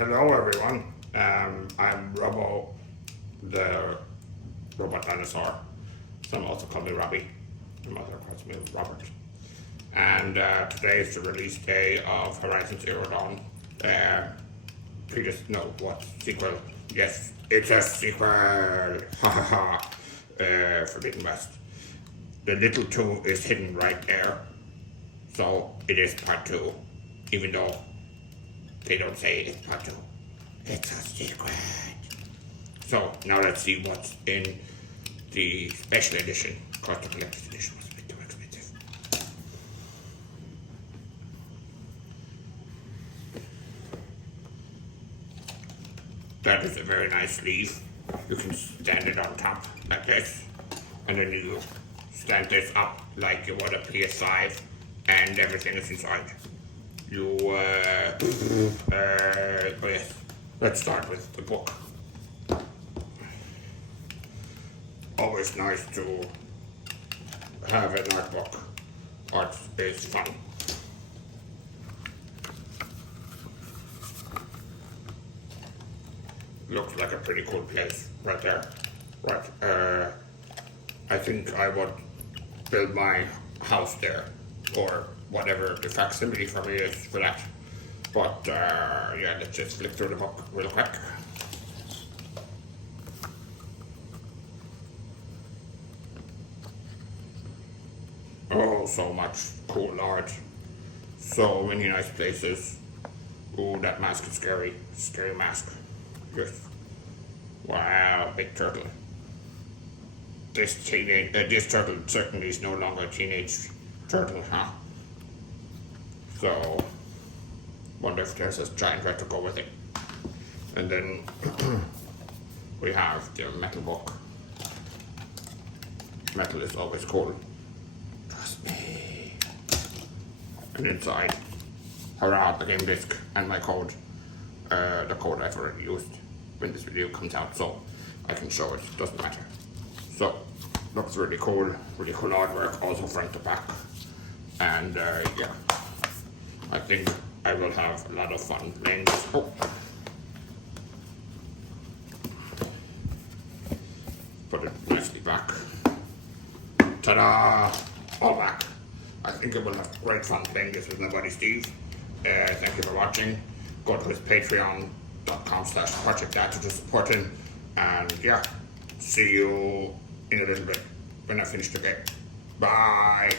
Hello everyone, I'm Robbo, the robot dinosaur. Some also call me Robby, some other calls me Robert. And today is the release day of Horizon Zero Dawn. Sequel? Yes, it's a sequel! Ha ha ha! Forbidden West. The little 2 is hidden right there, so it is part 2, even though they don't say it's part 2. It's a secret. So now let's see what's in the special edition. Of course, the collector's edition was a bit too expensive. That is a very nice sleeve. You can stand it on top like this, and then you stand this up like you would a PS5, and everything is inside. Yes. Let's start with the book. Always nice to have an art book. Art is fun. Looks like a pretty cool place right there. Right. I think I would build my house there, or whatever the facsimile for me is for that. But yeah, let's just flip through the book real quick. Oh, so much cool art. So many nice places. Ooh, that mask is scary. Scary mask. Yes. Wow, big turtle. This turtle certainly is no longer a teenage turtle, huh? So, wonder if there's a giant red to go with it. And then we have the metal book. Metal is always cool. Trust me. And inside, hurrah, the game disc and my code. The code I've already used when this video comes out, so I can show it, doesn't matter. So, looks really cool artwork, also front to back. And yeah, I think I will have a lot of fun playing this. Oh. Put it nicely back. Ta-da! All back. I think I will have great fun playing this with my buddy Steve. Thank you for watching. Go to his patreon.com/projectdata to support him. And yeah, see you in a little bit when I finish the game. Bye!